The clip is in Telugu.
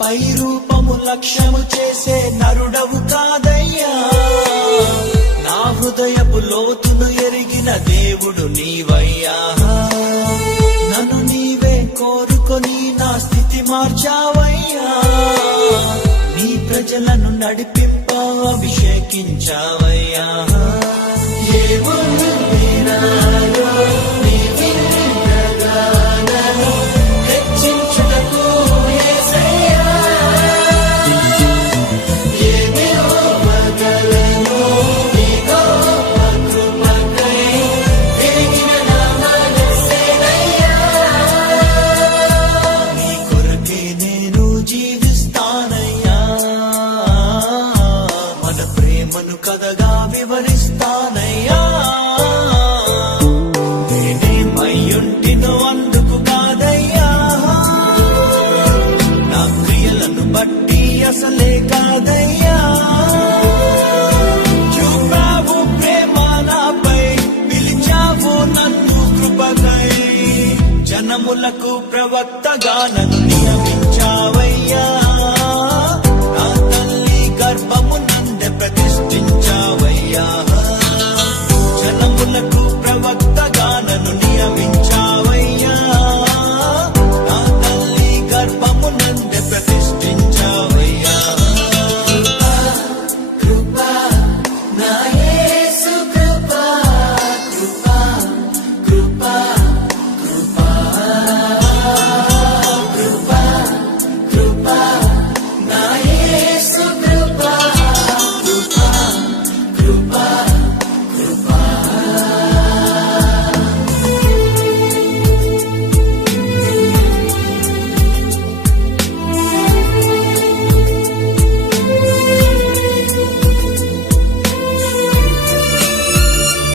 పై రూపము లక్ష్యము చేసే నరుడవు కాదయ్యా. నా హృదయపు లోతును ఎరిగిన దేవుడు నీవయ్యా. నన్ను నీవే కోరుకొని నా స్థితి మార్చావయ్యా. నీ ప్రజలను నడిపింప అభిషేకించావయ్యా. హెచ్చించుటకు యేసయ్యా. ఏమి ఇవ్వగలను నీ గొప్ప కృపకై విరిగిన నా మనస్సేనయ్యా. నీ కొరకే నేను జీవిస్తానయ్యా. మన ప్రేమను కథగా వివరిస్తానయ్యా. నేనేమయ్యుంటినో అందుకు కాదయ్యా. నా క్రియలను బట్టి అసలే కాదయ్యా. చూపావు ప్రేమ నాపై, పిలిచావు నన్ను కృపకై. జనములకు ప్రవక్తగా నన్ను